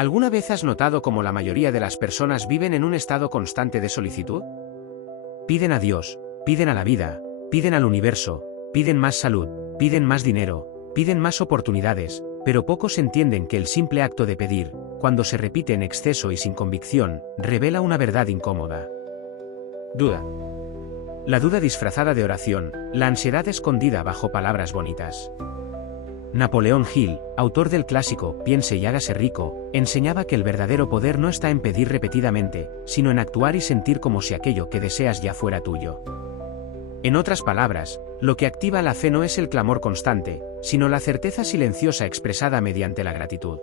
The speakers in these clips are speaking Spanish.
¿Alguna vez has notado cómo la mayoría de las personas viven en un estado constante de solicitud? Piden a Dios, piden a la vida, piden al universo, piden más salud, piden más dinero, piden más oportunidades, pero pocos entienden que el simple acto de pedir, cuando se repite en exceso y sin convicción, revela una verdad incómoda. Duda. La duda disfrazada de oración, la ansiedad escondida bajo palabras bonitas. Napoleón Hill, autor del clásico Piense y hágase rico, enseñaba que el verdadero poder no está en pedir repetidamente, sino en actuar y sentir como si aquello que deseas ya fuera tuyo. En otras palabras, lo que activa la fe no es el clamor constante, sino la certeza silenciosa expresada mediante la gratitud.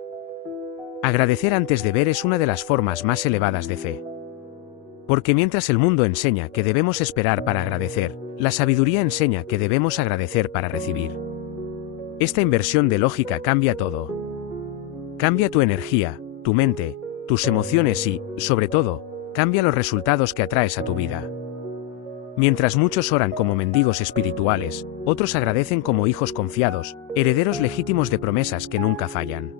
Agradecer antes de ver es una de las formas más elevadas de fe. Porque mientras el mundo enseña que debemos esperar para agradecer, la sabiduría enseña que debemos agradecer para recibir. Esta inversión de lógica cambia todo. Cambia tu energía, tu mente, tus emociones y, sobre todo, cambia los resultados que atraes a tu vida. Mientras muchos oran como mendigos espirituales, otros agradecen como hijos confiados, herederos legítimos de promesas que nunca fallan.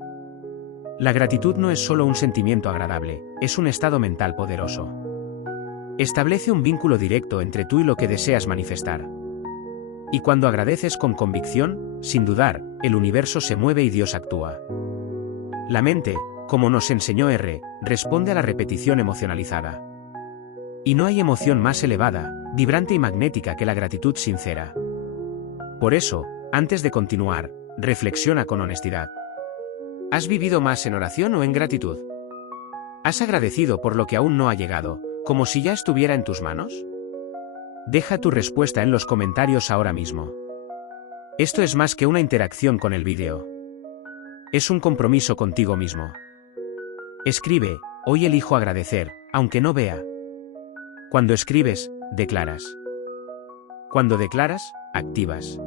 La gratitud no es solo un sentimiento agradable, es un estado mental poderoso. Establece un vínculo directo entre tú y lo que deseas manifestar. Y cuando agradeces con convicción, sin dudar, el universo se mueve y Dios actúa. La mente, como nos enseñó responde a la repetición emocionalizada. Y no hay emoción más elevada, vibrante y magnética que la gratitud sincera. Por eso, antes de continuar, reflexiona con honestidad. ¿Has vivido más en oración o en gratitud? ¿Has agradecido por lo que aún no ha llegado, como si ya estuviera en tus manos? Deja tu respuesta en los comentarios ahora mismo. Esto es más que una interacción con el vídeo. Es un compromiso contigo mismo. Escribe, hoy elijo agradecer, aunque no vea. Cuando escribes, declaras. Cuando declaras, activas.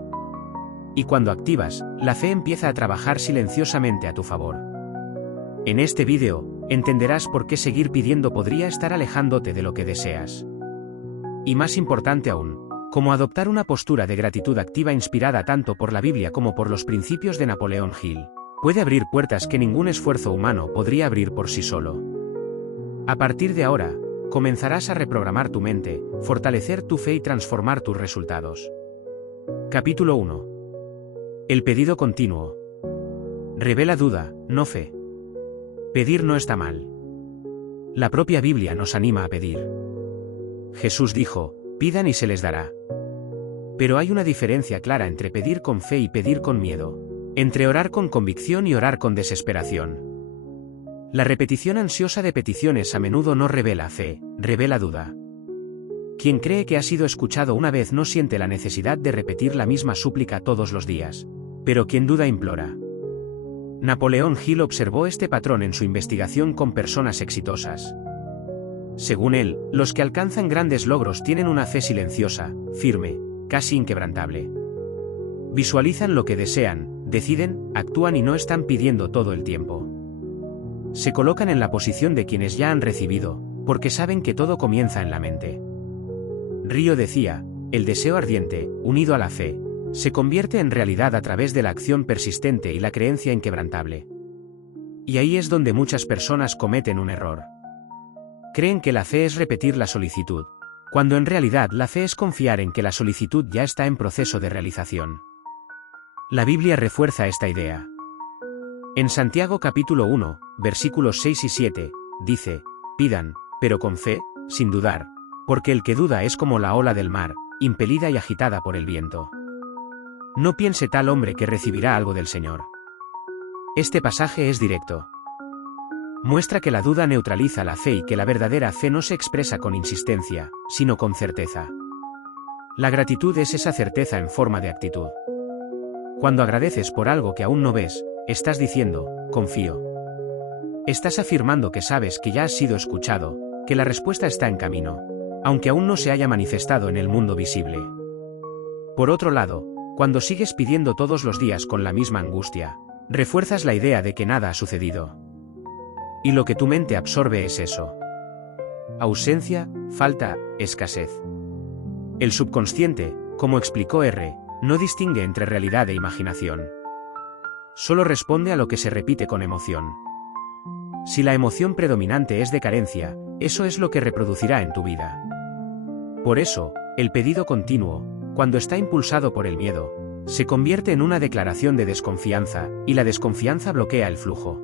Y cuando activas, la fe empieza a trabajar silenciosamente a tu favor. En este vídeo, entenderás por qué seguir pidiendo podría estar alejándote de lo que deseas. Y más importante aún, cómo adoptar una postura de gratitud activa inspirada tanto por la Biblia como por los principios de Napoleón Hill, puede abrir puertas que ningún esfuerzo humano podría abrir por sí solo. A partir de ahora, comenzarás a reprogramar tu mente, fortalecer tu fe y transformar tus resultados. Capítulo 1. El pedido continuo. Revela duda, no fe. Pedir no está mal. La propia Biblia nos anima a pedir. Jesús dijo, pidan y se les dará. Pero hay una diferencia clara entre pedir con fe y pedir con miedo, entre orar con convicción y orar con desesperación. La repetición ansiosa de peticiones a menudo no revela fe, revela duda. Quien cree que ha sido escuchado una vez no siente la necesidad de repetir la misma súplica todos los días, pero quien duda implora. Napoleón Hill observó este patrón en su investigación con personas exitosas. Según él, los que alcanzan grandes logros tienen una fe silenciosa, firme, casi inquebrantable. Visualizan lo que desean, deciden, actúan y no están pidiendo todo el tiempo. Se colocan en la posición de quienes ya han recibido, porque saben que todo comienza en la mente. Río decía, el deseo ardiente, unido a la fe, se convierte en realidad a través de la acción persistente y la creencia inquebrantable. Y ahí es donde muchas personas cometen un error. Creen que la fe es repetir la solicitud, cuando en realidad la fe es confiar en que la solicitud ya está en proceso de realización. La Biblia refuerza esta idea. En Santiago capítulo 1, versículos 6 y 7, dice, pidan, pero con fe, sin dudar, porque el que duda es como la ola del mar, impelida y agitada por el viento. No piense tal hombre que recibirá algo del Señor. Este pasaje es directo. Muestra que la duda neutraliza la fe y que la verdadera fe no se expresa con insistencia, sino con certeza. La gratitud es esa certeza en forma de actitud. Cuando agradeces por algo que aún no ves, estás diciendo, confío. Estás afirmando que sabes que ya has sido escuchado, que la respuesta está en camino, aunque aún no se haya manifestado en el mundo visible. Por otro lado, cuando sigues pidiendo todos los días con la misma angustia, refuerzas la idea de que nada ha sucedido. Y lo que tu mente absorbe es eso. Ausencia, falta, escasez. El subconsciente, como explicó no distingue entre realidad e imaginación. Solo responde a lo que se repite con emoción. Si la emoción predominante es de carencia, eso es lo que reproducirá en tu vida. Por eso, el pedido continuo, cuando está impulsado por el miedo, se convierte en una declaración de desconfianza, y la desconfianza bloquea el flujo.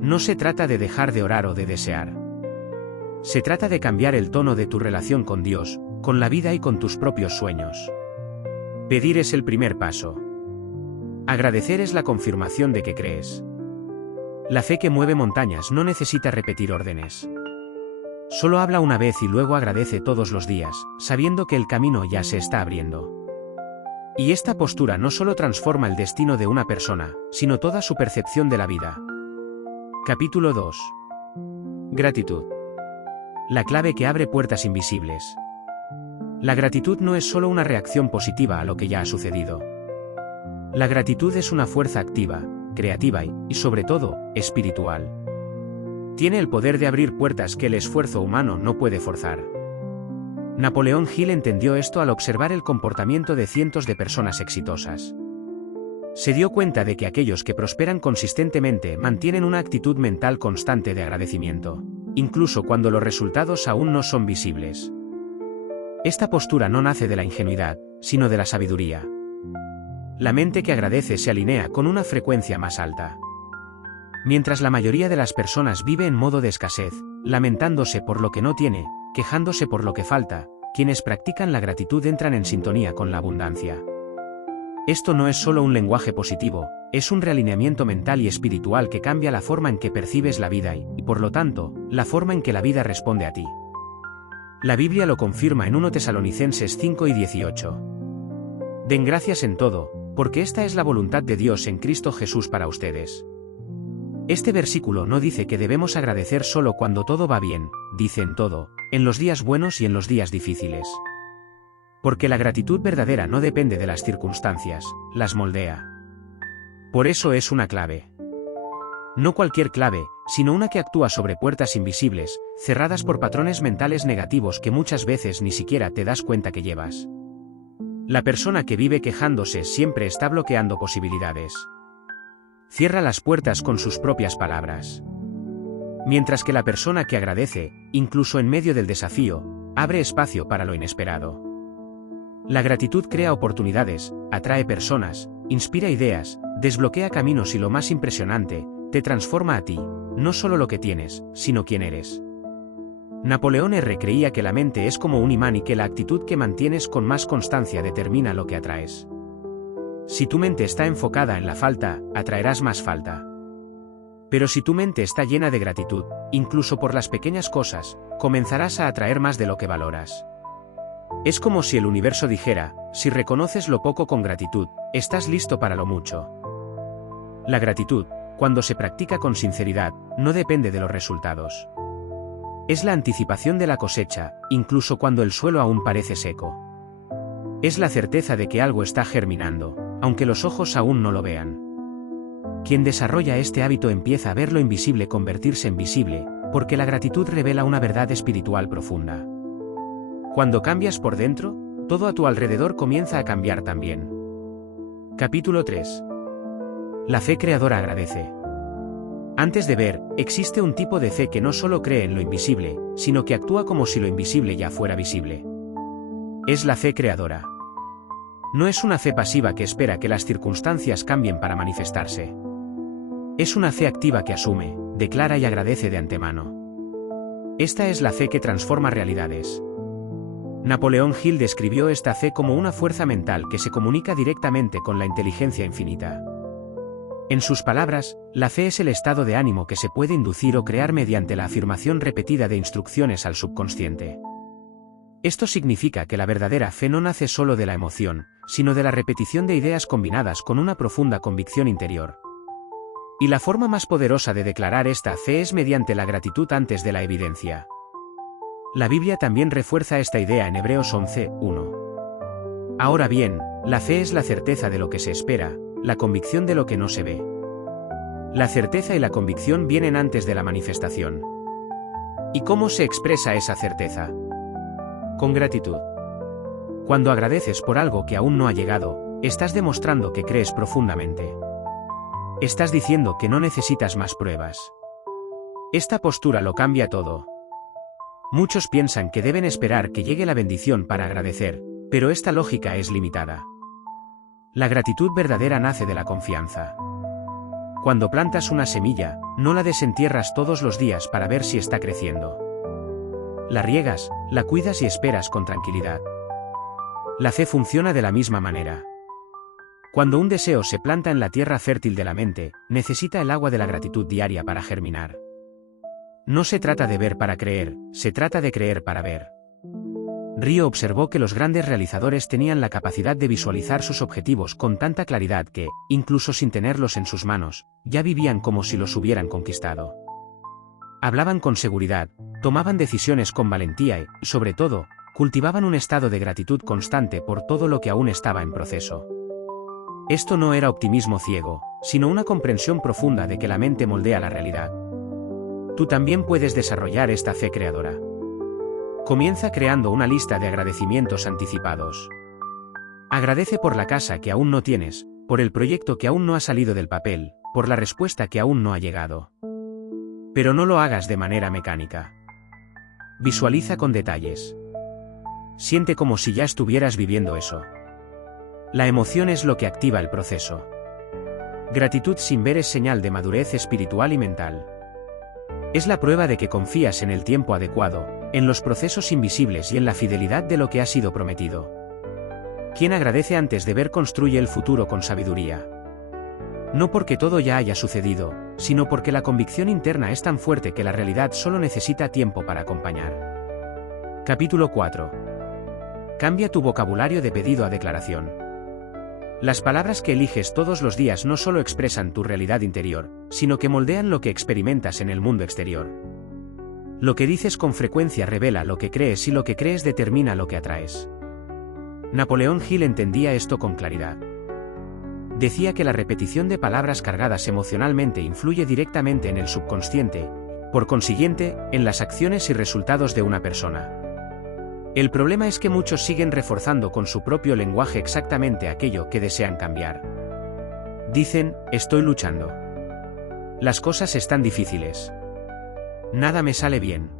No se trata de dejar de orar o de desear. Se trata de cambiar el tono de tu relación con Dios, con la vida y con tus propios sueños. Pedir es el primer paso. Agradecer es la confirmación de que crees. La fe que mueve montañas no necesita repetir órdenes. Solo habla una vez y luego agradece todos los días, sabiendo que el camino ya se está abriendo. Y esta postura no solo transforma el destino de una persona, sino toda su percepción de la vida. Capítulo 2. Gratitud. La clave que abre puertas invisibles. La gratitud no es solo una reacción positiva a lo que ya ha sucedido. La gratitud es una fuerza activa, creativa y, sobre todo, espiritual. Tiene el poder de abrir puertas que el esfuerzo humano no puede forzar. Napoleón Hill entendió esto al observar el comportamiento de cientos de personas exitosas. Se dio cuenta de que aquellos que prosperan consistentemente mantienen una actitud mental constante de agradecimiento, incluso cuando los resultados aún no son visibles. Esta postura no nace de la ingenuidad, sino de la sabiduría. La mente que agradece se alinea con una frecuencia más alta. Mientras la mayoría de las personas vive en modo de escasez, lamentándose por lo que no tiene, quejándose por lo que falta, quienes practican la gratitud entran en sintonía con la abundancia. Esto no es solo un lenguaje positivo, es un realineamiento mental y espiritual que cambia la forma en que percibes la vida y, por lo tanto, la forma en que la vida responde a ti. La Biblia lo confirma en 1 Tesalonicenses 5 y 18. Den gracias en todo, porque esta es la voluntad de Dios en Cristo Jesús para ustedes. Este versículo no dice que debemos agradecer solo cuando todo va bien, dice en todo, en los días buenos y en los días difíciles. Porque la gratitud verdadera no depende de las circunstancias, las moldea. Por eso es una clave. No cualquier clave, sino una que actúa sobre puertas invisibles, cerradas por patrones mentales negativos que muchas veces ni siquiera te das cuenta que llevas. La persona que vive quejándose siempre está bloqueando posibilidades. Cierra las puertas con sus propias palabras. Mientras que la persona que agradece, incluso en medio del desafío, abre espacio para lo inesperado. La gratitud crea oportunidades, atrae personas, inspira ideas, desbloquea caminos y lo más impresionante, te transforma a ti, no solo lo que tienes, sino quién eres. Napoleón R. creía que la mente es como un imán y que la actitud que mantienes con más constancia determina lo que atraes. Si tu mente está enfocada en la falta, atraerás más falta. Pero si tu mente está llena de gratitud, incluso por las pequeñas cosas, comenzarás a atraer más de lo que valoras. Es como si el universo dijera, si reconoces lo poco con gratitud, estás listo para lo mucho. La gratitud, cuando se practica con sinceridad, no depende de los resultados. Es la anticipación de la cosecha, incluso cuando el suelo aún parece seco. Es la certeza de que algo está germinando, aunque los ojos aún no lo vean. Quien desarrolla este hábito empieza a ver lo invisible convertirse en visible, porque la gratitud revela una verdad espiritual profunda. Cuando cambias por dentro, todo a tu alrededor comienza a cambiar también. Capítulo 3. La fe creadora agradece. Antes de ver, existe un tipo de fe que no solo cree en lo invisible, sino que actúa como si lo invisible ya fuera visible. Es la fe creadora. No es una fe pasiva que espera que las circunstancias cambien para manifestarse. Es una fe activa que asume, declara y agradece de antemano. Esta es la fe que transforma realidades. Napoleón Hill describió esta fe como una fuerza mental que se comunica directamente con la inteligencia infinita. En sus palabras, la fe es el estado de ánimo que se puede inducir o crear mediante la afirmación repetida de instrucciones al subconsciente. Esto significa que la verdadera fe no nace solo de la emoción, sino de la repetición de ideas combinadas con una profunda convicción interior. Y la forma más poderosa de declarar esta fe es mediante la gratitud antes de la evidencia. La Biblia también refuerza esta idea en Hebreos 11:1. Ahora bien, la fe es la certeza de lo que se espera, la convicción de lo que no se ve. La certeza y la convicción vienen antes de la manifestación. ¿Y cómo se expresa esa certeza? Con gratitud. Cuando agradeces por algo que aún no ha llegado, estás demostrando que crees profundamente. Estás diciendo que no necesitas más pruebas. Esta postura lo cambia todo. Muchos piensan que deben esperar que llegue la bendición para agradecer, pero esta lógica es limitada. La gratitud verdadera nace de la confianza. Cuando plantas una semilla, no la desentierras todos los días para ver si está creciendo. La riegas, la cuidas y esperas con tranquilidad. La fe funciona de la misma manera. Cuando un deseo se planta en la tierra fértil de la mente, necesita el agua de la gratitud diaria para germinar. No se trata de ver para creer, se trata de creer para ver. Río observó que los grandes realizadores tenían la capacidad de visualizar sus objetivos con tanta claridad que, incluso sin tenerlos en sus manos, ya vivían como si los hubieran conquistado. Hablaban con seguridad, tomaban decisiones con valentía y, sobre todo, cultivaban un estado de gratitud constante por todo lo que aún estaba en proceso. Esto no era optimismo ciego, sino una comprensión profunda de que la mente moldea la realidad. Tú también puedes desarrollar esta fe creadora. Comienza creando una lista de agradecimientos anticipados. Agradece por la casa que aún no tienes, por el proyecto que aún no ha salido del papel, por la respuesta que aún no ha llegado. Pero no lo hagas de manera mecánica. Visualiza con detalles. Siente como si ya estuvieras viviendo eso. La emoción es lo que activa el proceso. Gratitud sin ver es señal de madurez espiritual y mental. Es la prueba de que confías en el tiempo adecuado, en los procesos invisibles y en la fidelidad de lo que ha sido prometido. Quien agradece antes de ver construye el futuro con sabiduría. No porque todo ya haya sucedido, sino porque la convicción interna es tan fuerte que la realidad solo necesita tiempo para acompañar. Capítulo 4. Cambia tu vocabulario de pedido a declaración. Las palabras que eliges todos los días no solo expresan tu realidad interior, sino que moldean lo que experimentas en el mundo exterior. Lo que dices con frecuencia revela lo que crees y lo que crees determina lo que atraes. Napoleón Hill entendía esto con claridad. Decía que la repetición de palabras cargadas emocionalmente influye directamente en el subconsciente, por consiguiente, en las acciones y resultados de una persona. El problema es que muchos siguen reforzando con su propio lenguaje exactamente aquello que desean cambiar. Dicen, estoy luchando. Las cosas están difíciles. Nada me sale bien.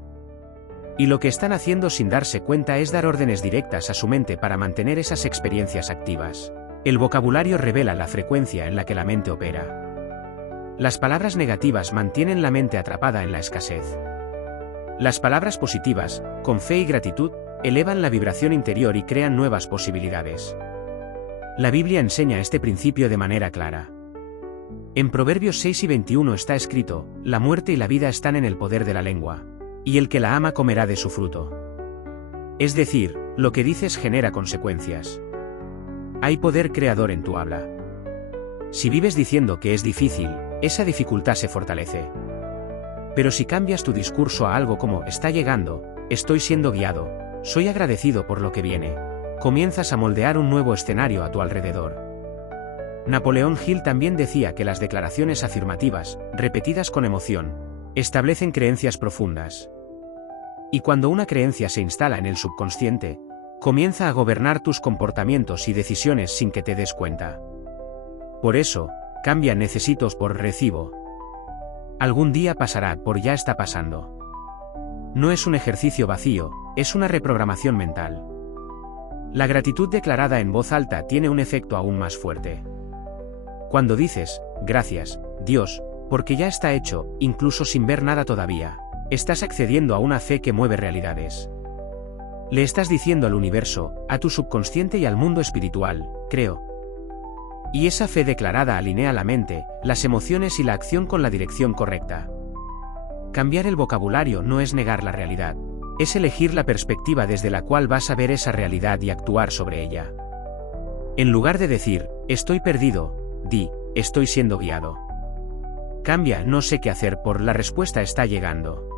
Y lo que están haciendo sin darse cuenta es dar órdenes directas a su mente para mantener esas experiencias activas. El vocabulario revela la frecuencia en la que la mente opera. Las palabras negativas mantienen la mente atrapada en la escasez. Las palabras positivas, con fe y gratitud, elevan la vibración interior y crean nuevas posibilidades. La Biblia enseña este principio de manera clara. En Proverbios 6 y 21 está escrito, la muerte y la vida están en el poder de la lengua, y el que la ama comerá de su fruto. Es decir, lo que dices genera consecuencias. Hay poder creador en tu habla. Si vives diciendo que es difícil, esa dificultad se fortalece. Pero si cambias tu discurso a algo como está llegando, estoy siendo guiado, soy agradecido por lo que viene, comienzas a moldear un nuevo escenario a tu alrededor. Napoleón Hill también decía que las declaraciones afirmativas, repetidas con emoción, establecen creencias profundas. Y cuando una creencia se instala en el subconsciente, comienza a gobernar tus comportamientos y decisiones sin que te des cuenta. Por eso, cambia necesito por recibo. Algún día pasará por ya está pasando. No es un ejercicio vacío, es una reprogramación mental. La gratitud declarada en voz alta tiene un efecto aún más fuerte. Cuando dices, gracias, Dios, porque ya está hecho, incluso sin ver nada todavía, estás accediendo a una fe que mueve realidades. Le estás diciendo al universo, a tu subconsciente y al mundo espiritual, creo. Y esa fe declarada alinea la mente, las emociones y la acción con la dirección correcta. Cambiar el vocabulario no es negar la realidad, es elegir la perspectiva desde la cual vas a ver esa realidad y actuar sobre ella. En lugar de decir, estoy perdido, di, estoy siendo guiado. Cambia, no sé qué hacer por la respuesta está llegando.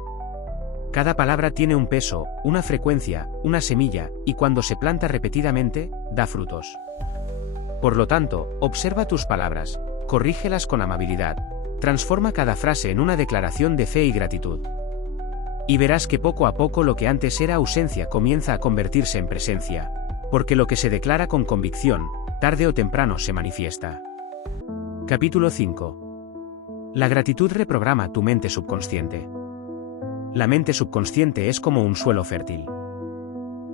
Cada palabra tiene un peso, una frecuencia, una semilla, y cuando se planta repetidamente, da frutos. Por lo tanto, observa tus palabras, corrígelas con amabilidad, transforma cada frase en una declaración de fe y gratitud. Y verás que poco a poco lo que antes era ausencia comienza a convertirse en presencia, porque lo que se declara con convicción, tarde o temprano se manifiesta. Capítulo 5. La gratitud reprograma tu mente subconsciente. La mente subconsciente es como un suelo fértil.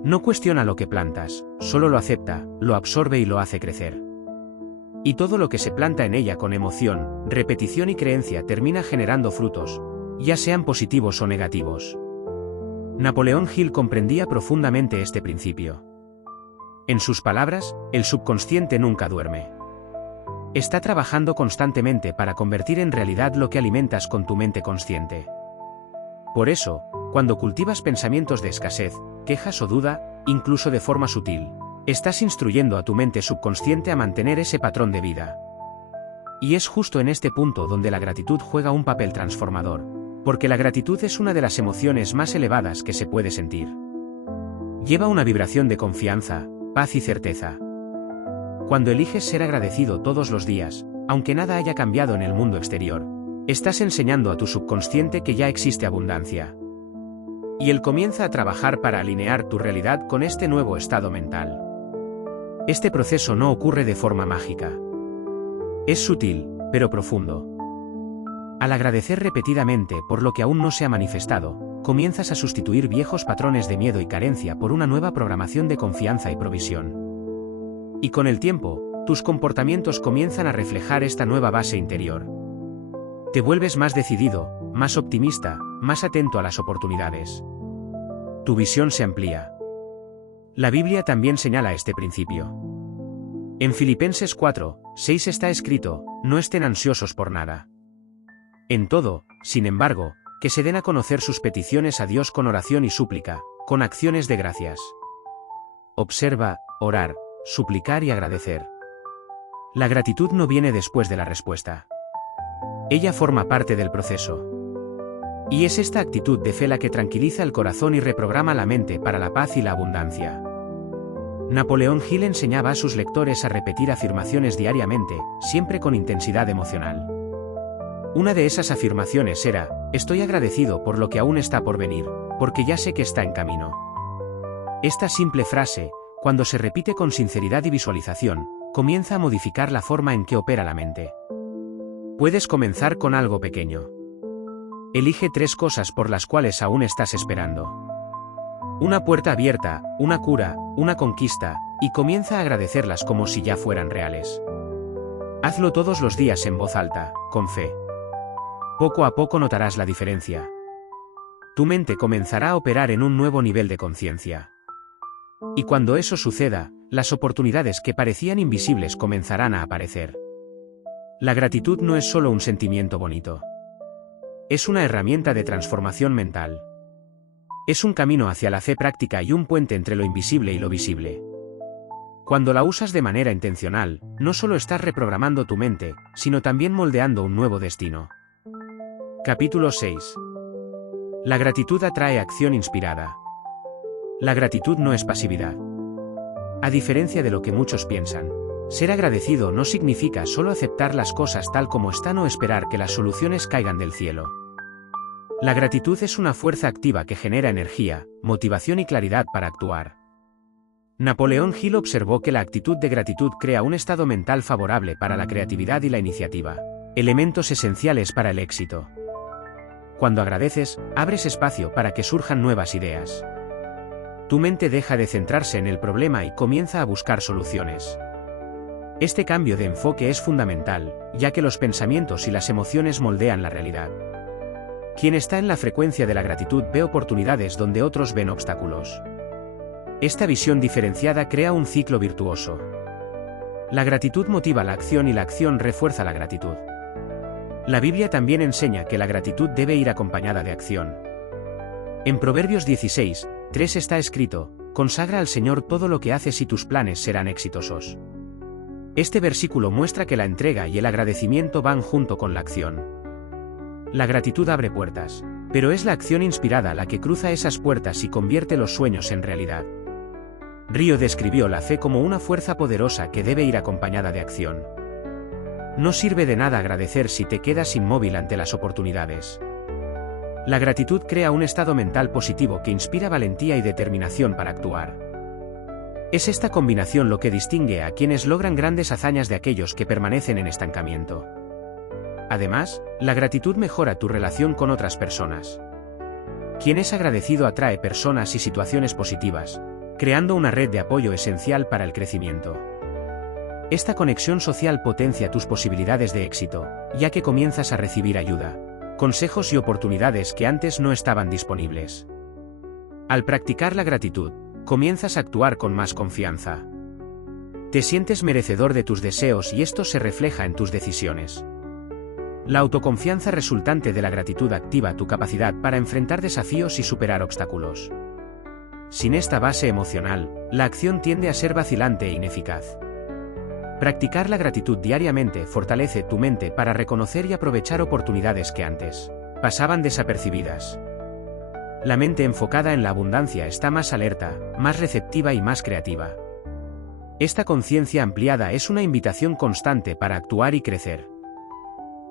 No cuestiona lo que plantas, solo lo acepta, lo absorbe y lo hace crecer. Y todo lo que se planta en ella con emoción, repetición y creencia termina generando frutos, ya sean positivos o negativos. Napoleón Hill comprendía profundamente este principio. En sus palabras, el subconsciente nunca duerme. Está trabajando constantemente para convertir en realidad lo que alimentas con tu mente consciente. Por eso, cuando cultivas pensamientos de escasez, quejas o duda, incluso de forma sutil, estás instruyendo a tu mente subconsciente a mantener ese patrón de vida. Y es justo en este punto donde la gratitud juega un papel transformador, porque la gratitud es una de las emociones más elevadas que se puede sentir. Lleva una vibración de confianza, paz y certeza. Cuando eliges ser agradecido todos los días, aunque nada haya cambiado en el mundo exterior, estás enseñando a tu subconsciente que ya existe abundancia. Y él comienza a trabajar para alinear tu realidad con este nuevo estado mental. Este proceso no ocurre de forma mágica. Es sutil, pero profundo. Al agradecer repetidamente por lo que aún no se ha manifestado, comienzas a sustituir viejos patrones de miedo y carencia por una nueva programación de confianza y provisión. Y con el tiempo, tus comportamientos comienzan a reflejar esta nueva base interior. Te vuelves más decidido, más optimista, más atento a las oportunidades. Tu visión se amplía. La Biblia también señala este principio. En Filipenses 4:6 está escrito: no estén ansiosos por nada. En todo, sin embargo, que se den a conocer sus peticiones a Dios con oración y súplica, con acciones de gracias. Observa, orar, suplicar y agradecer. La gratitud no viene después de la respuesta. Ella forma parte del proceso. Y es esta actitud de fe la que tranquiliza el corazón y reprograma la mente para la paz y la abundancia. Napoleón Hill enseñaba a sus lectores a repetir afirmaciones diariamente, siempre con intensidad emocional. Una de esas afirmaciones era: estoy agradecido por lo que aún está por venir, porque ya sé que está en camino. Esta simple frase, cuando se repite con sinceridad y visualización, comienza a modificar la forma en que opera la mente. Puedes comenzar con algo pequeño. Elige 3 cosas por las cuales aún estás esperando. Una puerta abierta, una cura, una conquista, y comienza a agradecerlas como si ya fueran reales. Hazlo todos los días en voz alta, con fe. Poco a poco notarás la diferencia. Tu mente comenzará a operar en un nuevo nivel de conciencia. Y cuando eso suceda, las oportunidades que parecían invisibles comenzarán a aparecer. La gratitud no es solo un sentimiento bonito. Es una herramienta de transformación mental. Es un camino hacia la fe práctica y un puente entre lo invisible y lo visible. Cuando la usas de manera intencional, no solo estás reprogramando tu mente, sino también moldeando un nuevo destino. Capítulo 6. La gratitud atrae acción inspirada. La gratitud no es pasividad. A diferencia de lo que muchos piensan, ser agradecido no significa solo aceptar las cosas tal como están o esperar que las soluciones caigan del cielo. La gratitud es una fuerza activa que genera energía, motivación y claridad para actuar. Napoleón Hill observó que la actitud de gratitud crea un estado mental favorable para la creatividad y la iniciativa, elementos esenciales para el éxito. Cuando agradeces, abres espacio para que surjan nuevas ideas. Tu mente deja de centrarse en el problema y comienza a buscar soluciones. Este cambio de enfoque es fundamental, ya que los pensamientos y las emociones moldean la realidad. Quien está en la frecuencia de la gratitud ve oportunidades donde otros ven obstáculos. Esta visión diferenciada crea un ciclo virtuoso. La gratitud motiva la acción y la acción refuerza la gratitud. La Biblia también enseña que la gratitud debe ir acompañada de acción. En Proverbios 16:3 está escrito: consagra al Señor todo lo que haces y tus planes serán exitosos. Este versículo muestra que la entrega y el agradecimiento van junto con la acción. La gratitud abre puertas, pero es la acción inspirada la que cruza esas puertas y convierte los sueños en realidad. Río describió la fe como una fuerza poderosa que debe ir acompañada de acción. No sirve de nada agradecer si te quedas inmóvil ante las oportunidades. La gratitud crea un estado mental positivo que inspira valentía y determinación para actuar. Es esta combinación lo que distingue a quienes logran grandes hazañas de aquellos que permanecen en estancamiento. Además, la gratitud mejora tu relación con otras personas. Quien es agradecido atrae personas y situaciones positivas, creando una red de apoyo esencial para el crecimiento. Esta conexión social potencia tus posibilidades de éxito, ya que comienzas a recibir ayuda, consejos y oportunidades que antes no estaban disponibles. Al practicar la gratitud, comienzas a actuar con más confianza. Te sientes merecedor de tus deseos y esto se refleja en tus decisiones. La autoconfianza resultante de la gratitud activa tu capacidad para enfrentar desafíos y superar obstáculos. Sin esta base emocional, la acción tiende a ser vacilante e ineficaz. Practicar la gratitud diariamente fortalece tu mente para reconocer y aprovechar oportunidades que antes pasaban desapercibidas. La mente enfocada en la abundancia está más alerta, más receptiva y más creativa. Esta conciencia ampliada es una invitación constante para actuar y crecer.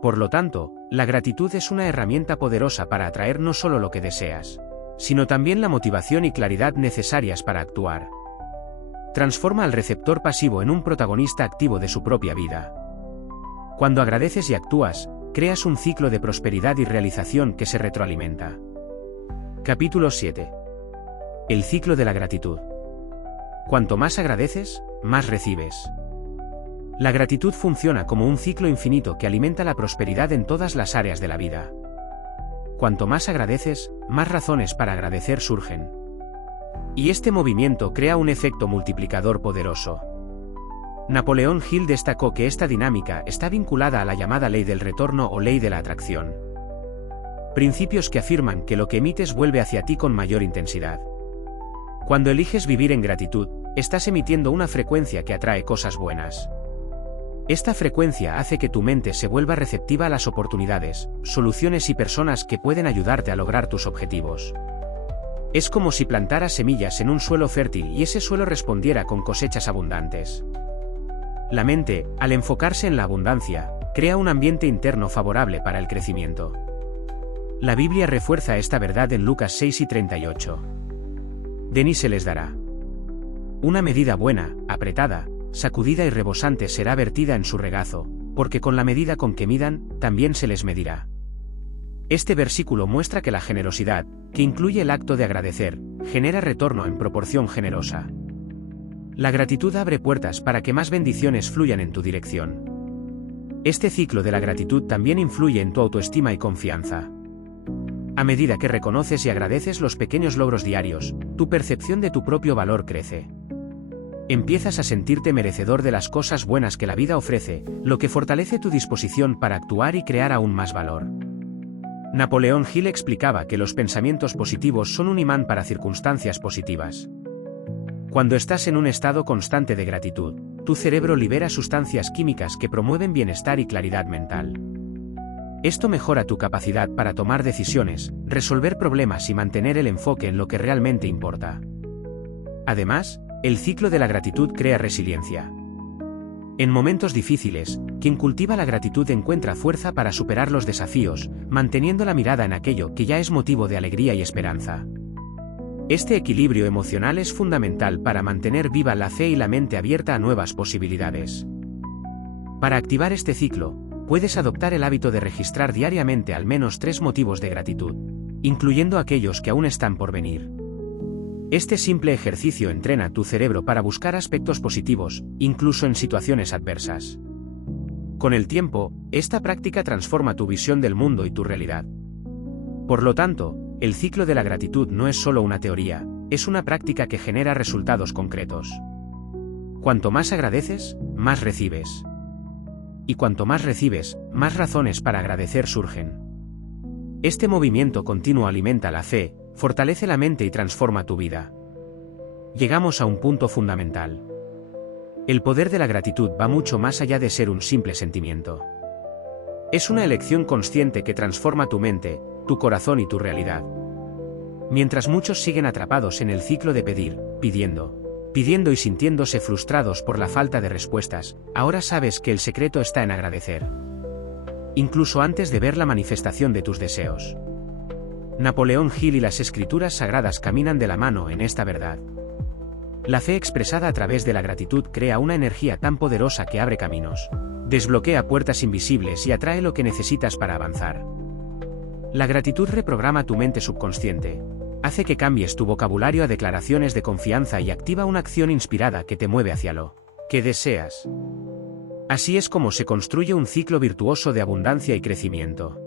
Por lo tanto, la gratitud es una herramienta poderosa para atraer no solo lo que deseas, sino también la motivación y claridad necesarias para actuar. Transforma al receptor pasivo en un protagonista activo de su propia vida. Cuando agradeces y actúas, creas un ciclo de prosperidad y realización que se retroalimenta. Capítulo 7. El ciclo de la gratitud. Cuanto más agradeces, más recibes. La gratitud funciona como un ciclo infinito que alimenta la prosperidad en todas las áreas de la vida. Cuanto más agradeces, más razones para agradecer surgen. Y este movimiento crea un efecto multiplicador poderoso. Napoleón Hill destacó que esta dinámica está vinculada a la llamada ley del retorno o ley de la atracción. Principios que afirman que lo que emites vuelve hacia ti con mayor intensidad. Cuando eliges vivir en gratitud, estás emitiendo una frecuencia que atrae cosas buenas. Esta frecuencia hace que tu mente se vuelva receptiva a las oportunidades, soluciones y personas que pueden ayudarte a lograr tus objetivos. Es como si plantaras semillas en un suelo fértil y ese suelo respondiera con cosechas abundantes. La mente, al enfocarse en la abundancia, crea un ambiente interno favorable para el crecimiento. La Biblia refuerza esta verdad en Lucas 6:38. Den y se les dará. Una medida buena, apretada, sacudida y rebosante será vertida en su regazo, porque con la medida con que midan, también se les medirá. Este versículo muestra que la generosidad, que incluye el acto de agradecer, genera retorno en proporción generosa. La gratitud abre puertas para que más bendiciones fluyan en tu dirección. Este ciclo de la gratitud también influye en tu autoestima y confianza. A medida que reconoces y agradeces los pequeños logros diarios, tu percepción de tu propio valor crece. Empiezas a sentirte merecedor de las cosas buenas que la vida ofrece, lo que fortalece tu disposición para actuar y crear aún más valor. Napoleón Hill explicaba que los pensamientos positivos son un imán para circunstancias positivas. Cuando estás en un estado constante de gratitud, tu cerebro libera sustancias químicas que promueven bienestar y claridad mental. Esto mejora tu capacidad para tomar decisiones, resolver problemas y mantener el enfoque en lo que realmente importa. Además, el ciclo de la gratitud crea resiliencia. En momentos difíciles, quien cultiva la gratitud encuentra fuerza para superar los desafíos, manteniendo la mirada en aquello que ya es motivo de alegría y esperanza. Este equilibrio emocional es fundamental para mantener viva la fe y la mente abierta a nuevas posibilidades. Para activar este ciclo, puedes adoptar el hábito de registrar diariamente al menos 3 motivos de gratitud, incluyendo aquellos que aún están por venir. Este simple ejercicio entrena tu cerebro para buscar aspectos positivos, incluso en situaciones adversas. Con el tiempo, esta práctica transforma tu visión del mundo y tu realidad. Por lo tanto, el ciclo de la gratitud no es solo una teoría, es una práctica que genera resultados concretos. Cuanto más agradeces, más recibes. Y cuanto más recibes, más razones para agradecer surgen. Este movimiento continuo alimenta la fe, fortalece la mente y transforma tu vida. Llegamos a un punto fundamental. El poder de la gratitud va mucho más allá de ser un simple sentimiento. Es una elección consciente que transforma tu mente, tu corazón y tu realidad. Mientras muchos siguen atrapados en el ciclo de pedir, pidiendo y sintiéndose frustrados por la falta de respuestas, ahora sabes que el secreto está en agradecer. Incluso antes de ver la manifestación de tus deseos. Napoleón Hill y las escrituras sagradas caminan de la mano en esta verdad. La fe expresada a través de la gratitud crea una energía tan poderosa que abre caminos, desbloquea puertas invisibles y atrae lo que necesitas para avanzar. La gratitud reprograma tu mente subconsciente. Hace que cambies tu vocabulario a declaraciones de confianza y activa una acción inspirada que te mueve hacia lo que deseas. Así es como se construye un ciclo virtuoso de abundancia y crecimiento.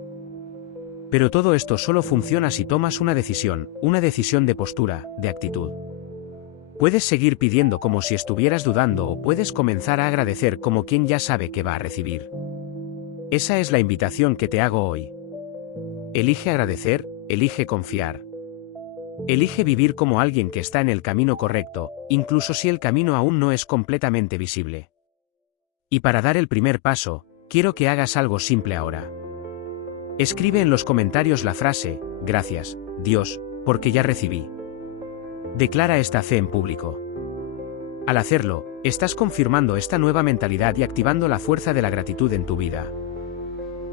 Pero todo esto solo funciona si tomas una decisión de postura, de actitud. Puedes seguir pidiendo como si estuvieras dudando o puedes comenzar a agradecer como quien ya sabe que va a recibir. Esa es la invitación que te hago hoy. Elige agradecer, elige confiar. Elige vivir como alguien que está en el camino correcto, incluso si el camino aún no es completamente visible. Y para dar el primer paso, quiero que hagas algo simple ahora. Escribe en los comentarios la frase, gracias, Dios, porque ya recibí. Declara esta fe en público. Al hacerlo, estás confirmando esta nueva mentalidad y activando la fuerza de la gratitud en tu vida.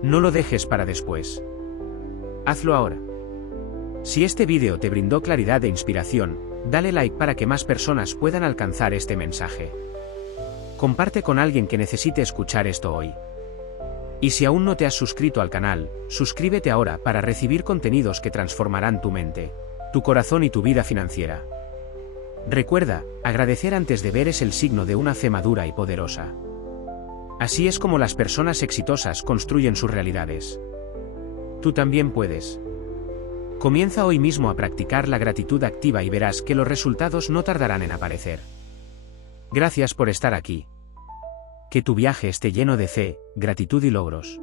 No lo dejes para después. Hazlo ahora. Si este vídeo te brindó claridad e inspiración, dale like para que más personas puedan alcanzar este mensaje. Comparte con alguien que necesite escuchar esto hoy. Y si aún no te has suscrito al canal, suscríbete ahora para recibir contenidos que transformarán tu mente, tu corazón y tu vida financiera. Recuerda, agradecer antes de ver es el signo de una fe madura y poderosa. Así es como las personas exitosas construyen sus realidades. Tú también puedes. Comienza hoy mismo a practicar la gratitud activa y verás que los resultados no tardarán en aparecer. Gracias por estar aquí. Que tu viaje esté lleno de fe, gratitud y logros.